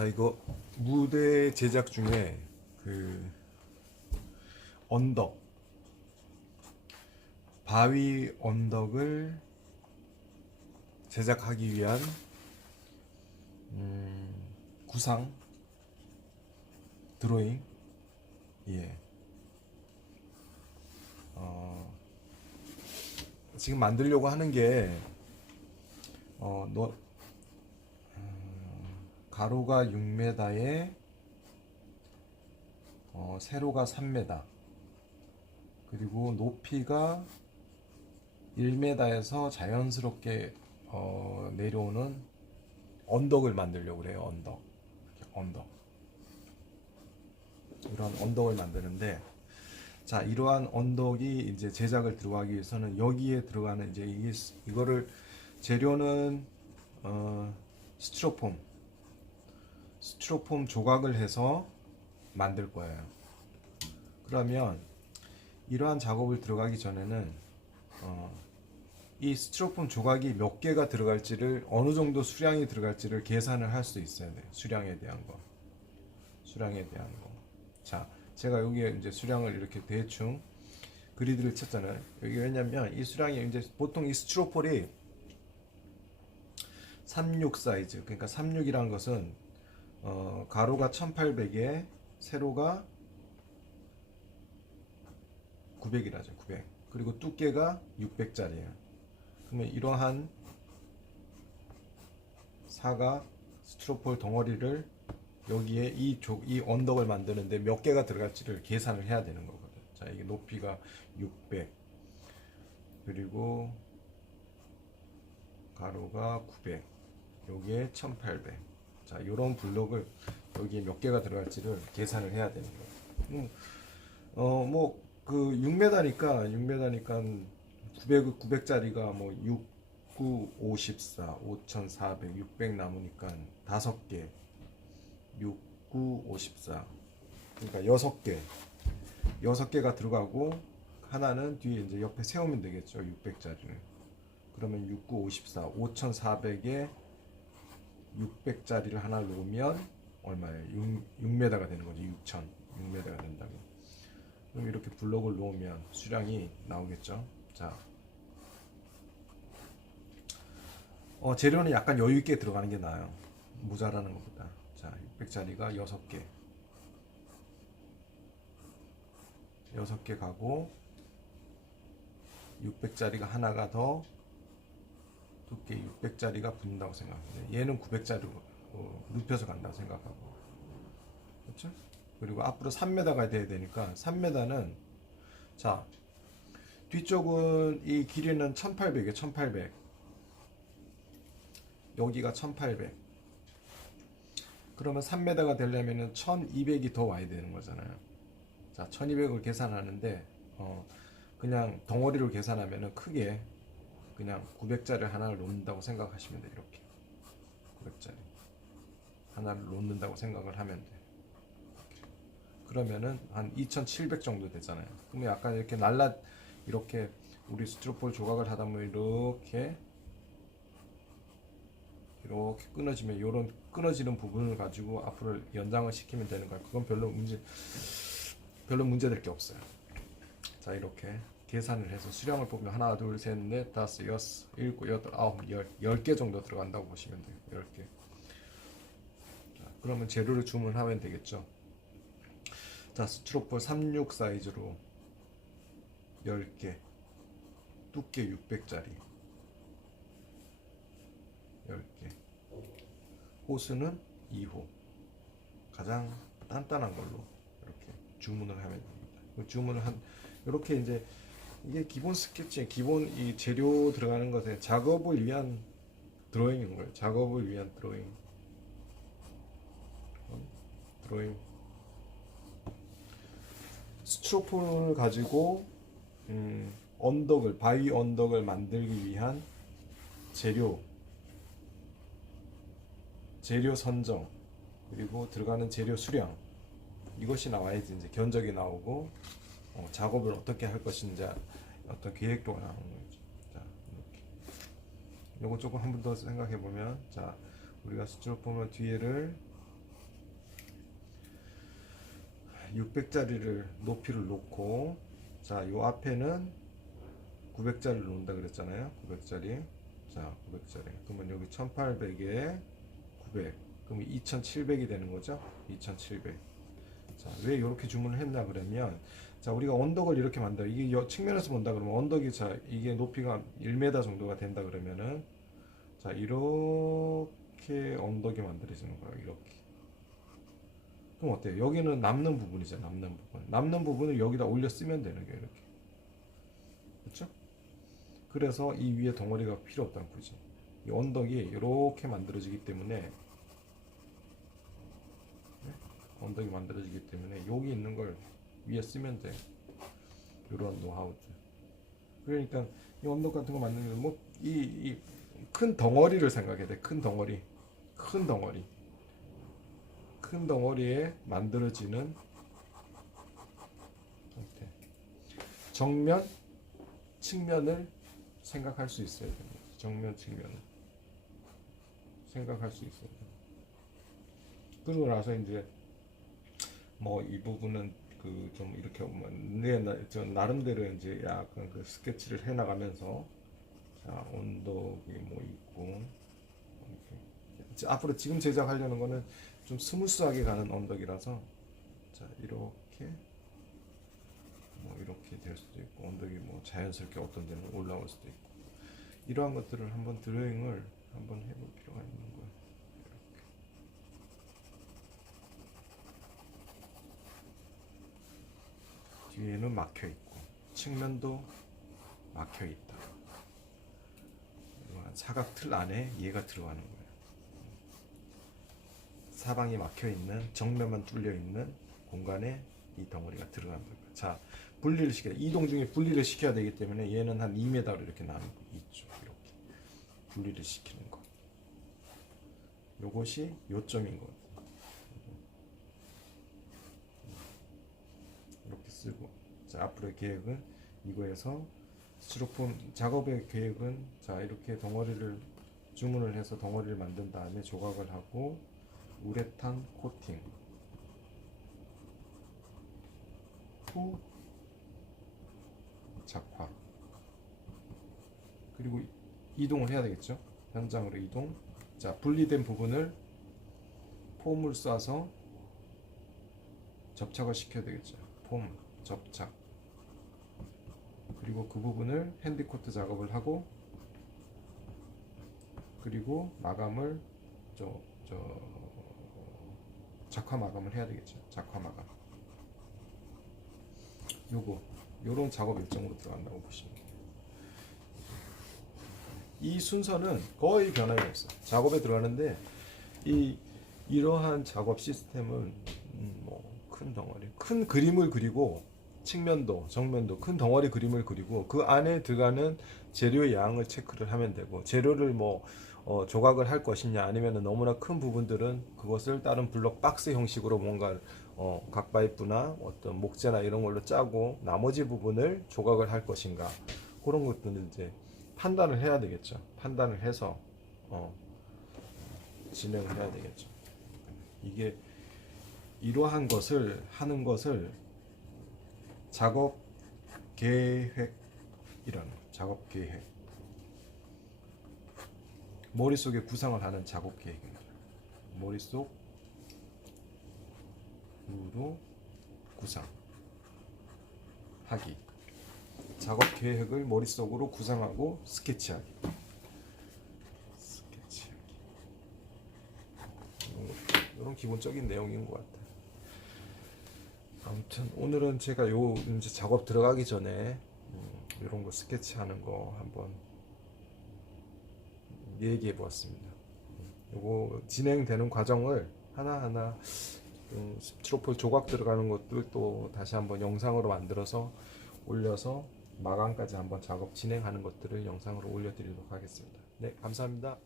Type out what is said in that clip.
자 이거 무대 제작 중에 그 언덕 바위 언덕을 제작하기 위한 음, 구상 드로잉? 예. 어, 지금 만들려고 하는 게 어, 너, 가로가 6m에 어, 세로가 3m 그리고 높이가 1m에서 자연스럽게 어, 내려오는 언덕을 만들려고 그래요 언덕. 언덕. 이런 언덕을 만드는데 자 이러한 언덕이 이제 제작을 들어가기 위해서는 여기에 들어가는 이제 이 이거를 재료는 어, 스티로폼 스티로폼 조각을 해서 만들 거예요. 그러면 이러한 작업을 들어가기 전에는 어, 이 스티로폼 조각이 몇 개가 들어갈지를 어느 정도 수량이 들어갈지를 계산을 할 수 있어야 돼요. 수량에 대한 거. 수량에 대한 거. 자, 제가 여기에 이제 수량을 이렇게 대충 그리드를 쳤잖아요. 여기 왜냐면 이 수량이 이제 보통 이 스티로폴이 36 사이즈. 그러니까 36이라는 것은 어, 가로가 1800에 세로가 900이라죠. 900. 그리고 두께가 600짜리예요. 그러면 이러한 사각 스티로폴 덩어리를 여기에 이, 조, 이 언덕을 만드는데 몇 개가 들어갈지를 계산을 해야 되는 거거든. 자, 이게 높이가 600. 그리고 가로가 900. 여기에 1800. 자, 이런 블록을 여기에 몇 개가 들어갈지를 계산을 해야 되는 거예요. 음, 어, 뭐, 그 6m니까, 6m니까 900, 900짜리가 뭐 6, 9, 54, 5400, 600 남으니까 5개. 6, 9, 54. 그러니까 6개. 6개가 들어가고, 하나는 뒤에 이제 옆에 세우면 되겠죠. 600짜리를. 그러면 6, 9, 54, 5400에 600짜리를 하나 놓으면 얼마예요? 6, 6m가 되는 거지. 6천. 6m가 된다고. 그럼 이렇게 블록을 놓으면 수량이 나오겠죠. 자. 어, 재료는 약간 여유 있게 들어가는 게 나아요. 모자라는 것보다. 자, 600짜리가 6개. 6개 가고 600짜리가 하나가 더 두께 600짜리가 붙는다고 생각합니다. 얘는 900짜리로 어, 눕혀서 간다고 생각하고. 그렇죠? 그리고 앞으로 3m가 돼야 되니까 3m는 자 뒤쪽은 이 길이는 1800이에요. 1800. 여기가 1800. 그러면 3m가 되려면은 1200이 더 와야 되는 거잖아요. 자, 1200을 계산하는데 어 그냥 덩어리로 계산하면은 크게 그냥 900짜리 하나를 놓는다고 생각하시면 돼요. 이렇게 900짜리 하나를 놓는다고 생각을 하면 돼. 이렇게. 그러면은 한 2,700 정도 되잖아요. 그러면 약간 이렇게 날라 이렇게 우리 스티로폴 조각을 하다 보면 이렇게 이렇게 끊어지면 이런 끊어지는 부분을 가지고 앞으로 연장을 시키면 되는 거예요. 그건 별로 문제 별로 문제될 게 없어요. 자 이렇게 계산을 해서 수량을 보면 하나 둘 셋 넷 다섯 여섯 일곱 여덟 아홉 열 열 개 정도 들어간다고 보시면 돼요. 열 개. 자 그러면 재료를 주문하면 되겠죠. 자 스티로폴 36 사이즈로 10개 두께 600짜리 10개 호스는 2호 가장 단단한 걸로 이렇게 주문을 하면 됩니다. 그 주문을 한 이렇게 이제 이게 기본 스케치, 기본 이 재료 들어가는 것에 작업을 위한 드로잉인 거예요. 작업을 위한 드로잉. 어? 드로잉. 스티로폼을 가지고 음, 언덕을 바위 언덕을 만들기 위한 재료 재료 선정 그리고 들어가는 재료 수량 이것이 나와야지 이제 견적이 나오고 어, 작업을 어떻게 할 것인지 어떤 계획도 나오는 거죠. 자 이렇게 요거 조금 한 번 더 생각해 보면 자 우리가 스티로폼을 뒤에를 600짜리를 높이를 놓고 자, 요 앞에는 900짜리를 놓는다 그랬잖아요. 900짜리. 자, 900짜리. 그러면 여기 1800에 900. 그러면 2700이 되는 거죠? 2700. 자, 왜 이렇게 주문을 했나 그러면 자, 우리가 언덕을 이렇게 만들어. 이게 여, 측면에서 본다 그러면 언덕이 자, 이게 높이가 1m 정도가 된다 그러면은 자, 이렇게 언덕이 만들어지는 거예요. 이렇게. 그럼 어때요? 여기는 남는 부분이죠. 남는 부분. 남는 부분을 여기다 올려 쓰면 되는 거예요. 이렇게. 그렇죠? 그래서 이 위에 덩어리가 필요 없다는 거지. 이 언덕이 이렇게 만들어지기 때문에 네? 언덕이 만들어지기 때문에 여기 있는 걸 위에 쓰면 돼. 이런 노하우들. 그러니까 이 언덕 같은 거 만들면 뭐이 큰 덩어리를 생각해야 돼. 큰 덩어리. 큰 덩어리. 큰 덩어리에 만들어지는 형태. 정면, 측면을 생각할 수 있어야 됩니다. 정면, 측면을 생각할 수 있어야 됩니다. 그러고 나서 이제 뭐 이 부분은 그 좀 이렇게 내 저 나름대로 이제 약간 그 스케치를 해 나가면서 자 온도이 뭐 있고 이렇게 앞으로 지금 제작하려는 거는 좀 스무스하게 가는 언덕이라서 자 이렇게 뭐 이렇게 될 수도 있고 언덕이 뭐 자연스럽게 어떤 데는 올라올 수도 있고 이러한 것들을 한번 드로잉을 한번 해볼 필요가 있는 거예요. 이렇게. 뒤에는 막혀 있고 측면도 막혀 있다. 이러한 사각 틀 안에 얘가 들어가는 거예요. 사방이 막혀 있는 정면만 뚫려 있는 공간에 이 덩어리가 들어간다. 자, 분리를 시켜 이동 중에 분리를 시켜야 되기 때문에 얘는 한 2m로 이렇게 나누고 있죠. 이렇게 분리를 시키는 거. 요것이 요점인 것. 이렇게 쓰고 자 앞으로의 계획은 이거에서 스티로폼 작업의 계획은 자 이렇게 덩어리를 주문을 해서 덩어리를 만든 다음에 조각을 하고 우레탄 코팅. 후 작화. 그리고 이동을 해야 되겠죠? 현장으로 이동. 자 분리된 부분을 폼을 쏴서 접착을 시켜야 되겠죠. 폼 접착 그리고 그 부분을 핸디코트 작업을 하고 그리고 마감을 저, 저 작화 마감을 해야 되겠죠. 작화 마감. 요거 요런 작업 일정으로 들어간다고 보시면 돼요. 이 순서는 거의 변함이 없어. 작업에 들어가는데 이 이러한 작업 시스템은 음, 뭐큰 덩어리, 큰 그림을 그리고 측면도, 정면도 큰 덩어리 그림을 그리고 그 안에 들어가는 재료의 양을 체크를 하면 되고 재료를 뭐 어, 조각을 할 것이냐 아니면 너무나 큰 부분들은 그것을 다른 블록 박스 형식으로 뭔가 어, 각파이프나 어떤 목재나 이런 걸로 짜고 나머지 부분을 조각을 할 것인가 그런 것들은 이제 판단을 해야 되겠죠. 판단을 해서 어, 진행을 해야 되겠죠. 이게 이러한 것을 하는 것을 작업 계획이라는 작업 계획. 머릿속에 구상을 하는 작업 계획입니다. 머릿속으로 구상 하기. 작업 계획을 머릿속으로 구상하고 스케치하기. 스케치하기. 이런, 것, 이런 기본적인 내용인 것 같아요. 아무튼 오늘은 제가 요 이제 작업 들어가기 전에 음, 이런 거 스케치하는 거 한번 얘기해 보았습니다. 요거 진행되는 과정을 하나하나 음, 스티로폴 조각 들어가는 것들 또 다시 한번 영상으로 만들어서 올려서 마감까지 한번 작업 진행하는 것들을 영상으로 올려드리도록 하겠습니다. 네, 감사합니다.